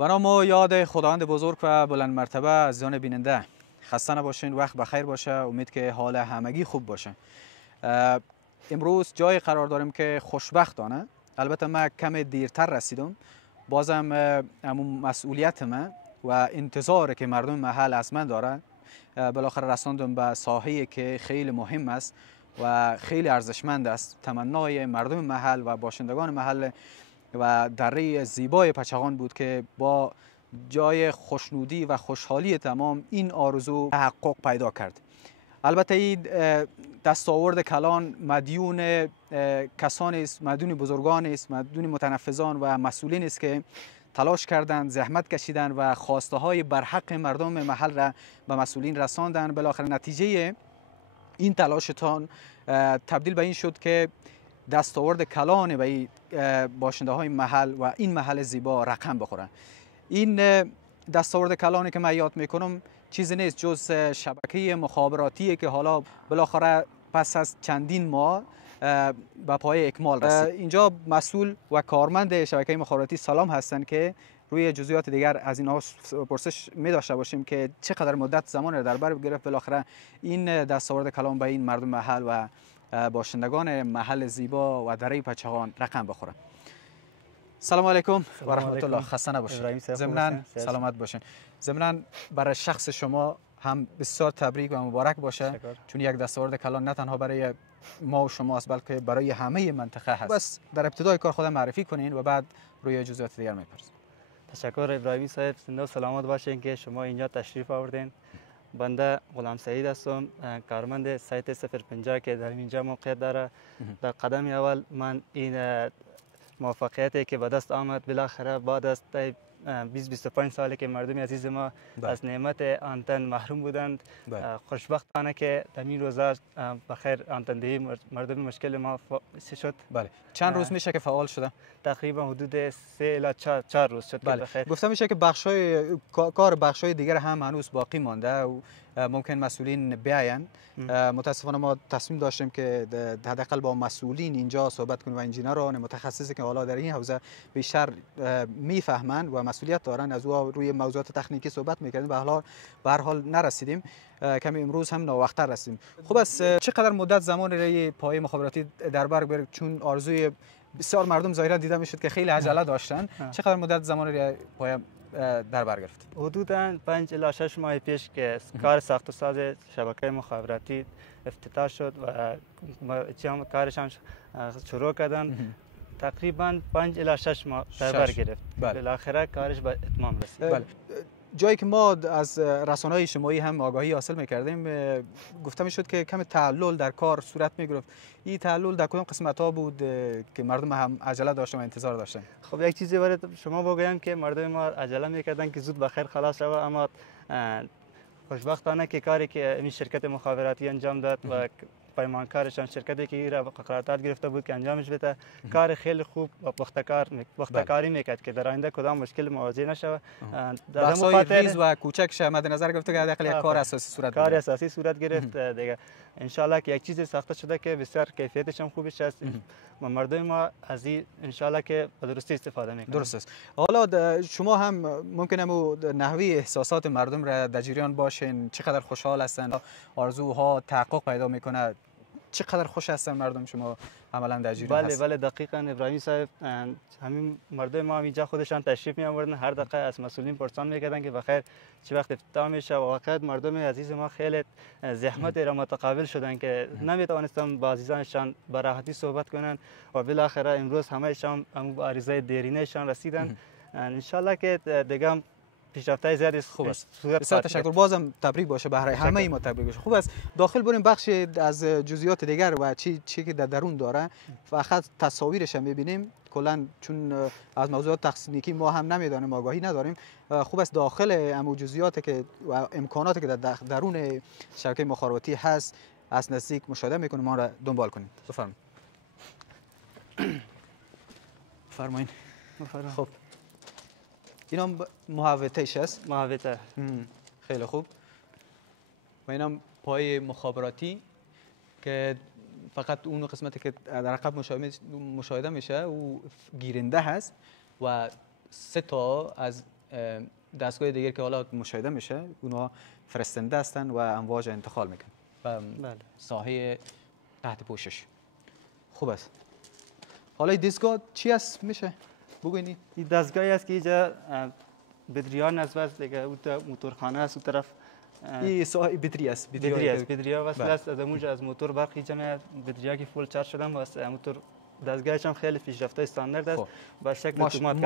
به نام و یاد خداوند بزرگ و بلند مرتبه. عزیزان بیننده خسته نباشین، وقت بخیر باشه. امید که حال همگی خوب باشه. امروز جای قرار داریم که خوشبختانه، البته من کم دیرتر رسیدم، بازم مسئولیت من و انتظاری که مردم محل از من داره بالاخره رساندم به ساحه‌ای که خیلی مهم است و خیلی ارزشمند است. تمنای مردم محل و باشندگان محل و دره زیبای پچغان بود که با جای خوشنودی و خوشحالی تمام این آرزو تحقق پیدا کرد. البته این دستاورد کلان مدیون کسانی است، مدیون بزرگان است، مدیون متنفذان و مسئولین است که تلاش کردند، زحمت کشیدند و خواسته های برحق مردم محل را به مسئولین رساندند. بالاخره نتیجه این تلاشتان تبدیل به این شد که دستاورد کلان به باشنده های محل و این محل زیبا رقم بخوره. این دستاورد کلانی که من یاد میکنم چیزی نیست جز شبکه مخابراتی که حالا بالاخره پس از چندین ماه به پای اکمال رسید. اینجا مسئول و کارمند شبکه مخابراتی سلام هستند که روی جزئیات دیگر از اینها پرسش می داشته باشیم که چقدر مدت زمان را در بر گرفت بالاخره این دستاورد کلان به این مردم محل و باشندگان محل زیبا و دره پچغان رقم بخوره. سلام علیکم و رحمت الله. خسته نباشید. ضمناً سلامت باشین. ضمناً برای شخص شما هم بسیار تبریک و مبارک باشه، چون یک دستاورد کلان نه تنها برای ما و شما است بلکه برای همه منطقه هست. بس در ابتدای کار خودم معرفی کنین و بعد روی جزئیات دیگر میپرسیم. تشکر ابراهیمی صاحب. زنده و سلامت باشین که شما اینجا تشریف آوردین. بنده غلام سعید هستم، کارمند سایت 050 که در اینجا موقعیت داره. در قدم اول من این موفقیتی که به دست آمد بالاخره بعد از 20-25 سالی که مردم عزیز ما از نعمت آنتن محروم بودند، خوشبختانه که در این روزا بخیر آنتندهی مردم مشکل ما شد. بله. چند روز میشه که فعال شده؟ تقریبا حدود 3 الی 4 روز شد. بله. بخیر. گفته میشه که کار بخشای دیگر هم هنوز باقی مانده و ممکن مسئولین بیاین. متاسفانه ما تصمیم داشتیم که حداقل با مسئولین اینجا صحبت کنیم و انجینران متخصصی که حالا در این حوزه بیشتر میفهمند و مسئولیت دارن از او روی موضوعات تکنیکی صحبت میکردیم. به هر حال نرسیدیم، کمی امروز هم ناوقت‌تر رسیدیم. خب از چقدر مدت زمان رای پای مخابراتی در بر گرفت؟ چون آرزوی بسیار مردم ظاهرا دیده میشد که خیلی عجله داشتن. چقدر مدت زمان رای پای در بر گرفت؟ حدوداً 5 الی 6 ماه پیش که کار ساخت و ساز شبکه مخابراتی افتتاح شد و کارش هم شروع کردن. تقریبا 5 الی 6 ماه در بر گرفت. بالاخره کارش به اتمام رسید. بله. جایی که ما از رسانه‌های اجتماعی هم آگاهی حاصل می‌کردیم، گفته می‌شد که کم تعلل در کار صورت می‌گرفت. این تعلل در کدام قسمت‌ها بود که مردم هم عجله داشتن و انتظار داشتن؟ خب یک چیزی برای شما بگویم که مردم ما عجله می‌کردن که زود بخیر خلاص شود، اما خوشبختانه که کاری که این شرکت مخابراتی انجام داد و پیمانکارشان شرکتی که را قرارداد گرفته بود که انجامش بده، کار خیلی خوب و پخته‌کاری میکرد که در آینده کدام مشکل مواجه نشود. در مخاطر ریز و کوچک مد نظر گرفته که حداقل یک کار اساسی صورت گرفت دیگه. ان شاء که یک چیز ساخته شده که بسیار کیفیتش هم خوبش است و مردم ما از این ان شاء که به درستی استفاده میکنند. درست است. حالا شما هم ممکنه نحوه احساسات مردم را در جریان باشین، چقدر خوشحال هستن، آرزوها تحقق پیدا میکنه، چقدر خوش هستن مردم شما عملا در جریان هست؟ بله دقیقاً ابراهیمی صاحب، همین مردم ما اینجا خودشان تشریف می آوردن، هر دقیقه از مسئولین پرسان میکردن که بخیر چه وقت افتتاح میشه و واقعا مردم عزیز ما خیلی زحمت را متقابل شدن که نمیتوانستن با عزیزانشان به راحتی صحبت کنن و بالاخره امروز همهشان با عریضه دیرینهشان رسیدن. ان شاء که دیگه پیشرفته زیادی خوب است. بسیار تشکر. بازم تبریک باشه، برای همه ما تبریک باشه. خوب است داخل بریم بخش از جزئیات دیگر و چی که در درون داره فقط تصاویرش هم می‌بینیم. کلا چون از موضوعات تکنیکی ما هم نمیدانیم، آگاهی نداریم. خوب است داخل امو جزئیات که و امکاناتی که در درون شبکه مخابراتی هست از نزدیک مشاهده می‌کنیم، ما را دنبال کنیم. بفرمایید. فرمایید. خب اینا محوطه‌اش است. محوطه. خیلی خوب. و اینا پای مخابراتی که فقط اون قسمتی که در عقب مشاهده میشه و گیرنده هست و 3 تا از دستگاه دیگر که حالا مشاهده میشه اونا فرستنده هستن و امواج انتقال میکنن و بله. ساحه تحت پوشش. خوب است. حالا این دستگاه چی است میشه بگوینید؟ این دستگاهی است که اینجا بدریان است دیگه، اون موتورخانه است اون طرف. این ساحه بطری است. بدریا وصل است از اونجا از موتور برق اینجا بدریا که فول چارج شدن واسه موتور. دستگاهش هم خیلی پیشرفته استاندارد است. با شکل اتومات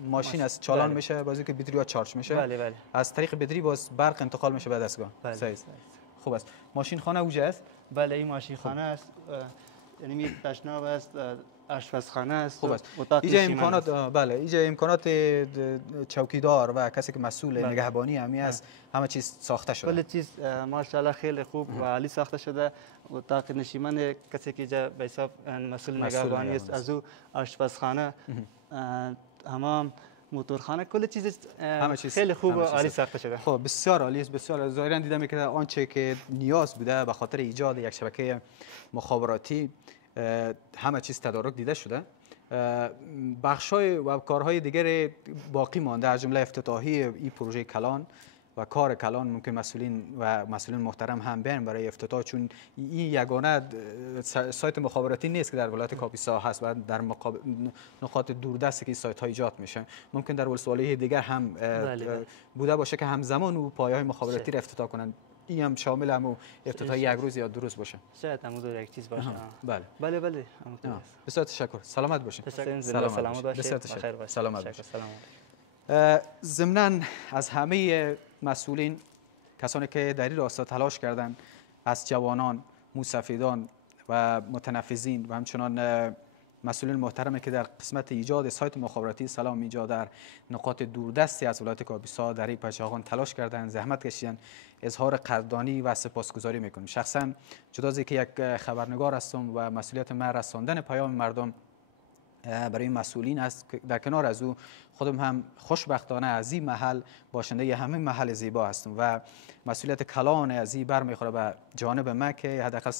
ماشین است چالان میشه بازی که بطری چارج میشه. بله. از طریق بطری باز برق انتقال میشه به دستگاه. بله. خوب است. ماشین خانه اونجا است؟ بله این ماشین خانه است. یعنی یک تشناب است، آشپزخانه است. خوب است. اینجا امکانات بله اینجا امکانات چوکیدار و کسی که مسئول نگهبانی همی است همه چیز ساخته شده. کل چیز ماشاءالله خیلی خوب و عالی ساخته شده. اتاق نشیمن کسی که اینجا به حساب مسئول نگهبانی است، از او آشپزخانه، حمام، موتورخانه، کل چیز خیلی خوب و عالی ساخته شده. خب بسیار عالی است. بسیار ظاهرا دیدم که آنچه که نیاز بوده به خاطر ایجاد یک شبکه مخابراتی همه چیز تدارک دیده شده. بخش‌های و کارهای دیگر باقی مانده از جمله افتتاحی این پروژه کلان و کار کلان. ممکن مسئولین محترم هم بیان برای افتتاح، چون این یگانه سایت مخابراتی نیست که در ولایت کاپیسا هست و در نقاط دوردستی که سایت ها ایجاد میشه. ممکن در ولسوالی دیگر هم بوده باشه که همزمان او پایه‌های مخابراتی را افتتاح کنند. این هم شامل هم افتتاح یک روز یا 2 روز باشه. شاید هم یک چیز باشه. بله. بسیار تشکر. سلامت باشین. سلامت باشین. بخیر باشین. سلامت باشین. ضمناً از همه مسئولین، کسانی که در این راستا تلاش کردند، از جوانان، موسفیدان و متنفذین و همچنان مسئولین محترمی که در قسمت ایجاد سایت مخابراتی سلام اینجا در نقاط دوردستی از ولایت کاپیسا در این پچاغان تلاش کردند، زحمت کشیدند، اظهار قدردانی و سپاسگزاری میکنیم. شخصا جدا از اینکه یک خبرنگار هستم و مسئولیت من رساندن پیام مردم برای این مسئولین است، در کنار از او خودم هم خوشبختانه از این محل باشنده همین محل زیبا هستم و مسئولیت کلان از این برمیخوره به جانب من که حداقل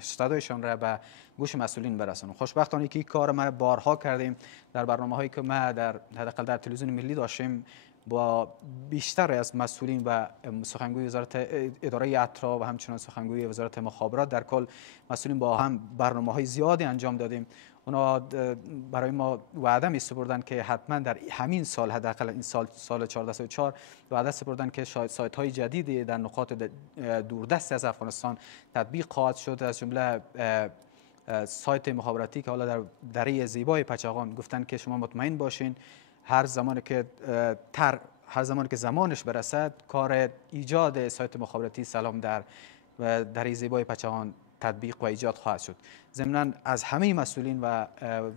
صدایشان را به گوش مسئولین برسانم. خوشبختانه که این کار ما بارها کردیم در برنامه‌هایی که ما حداقل در تلویزیون ملی داشتیم با بیشتر از مسئولین و سخنگوی وزارت اداره اطراف و همچنان سخنگوی وزارت مخابرات در کل مسئولین با هم برنامه‌های زیادی انجام دادیم. اونا برای ما وعده می سپردن که حتما در همین سال، حداقل این سال 1404 وعده سپردن که سایت های جدیدی در نقاط دوردست از افغانستان تطبیق خواهد شد، از جمله سایت مخابراتی که حالا در دره زیبای پچاغان گفتن که شما مطمئن باشین هر زمانی که زمانش برسد کار ایجاد سایت مخابراتی سلام در دره زیبای پچاغان تطبیق و ایجاد خواهد شد. ضمناً از همه مسئولین و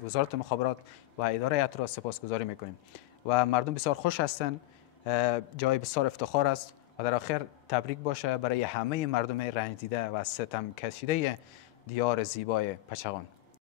وزارت مخابرات و اداره اطراف سپاسگزاری میکنیم و مردم بسیار خوش هستند. جای بسیار افتخار است و در آخر تبریک باشه برای همه مردم رنج دیده و ستم کشیده دیار زیبای پچاغان.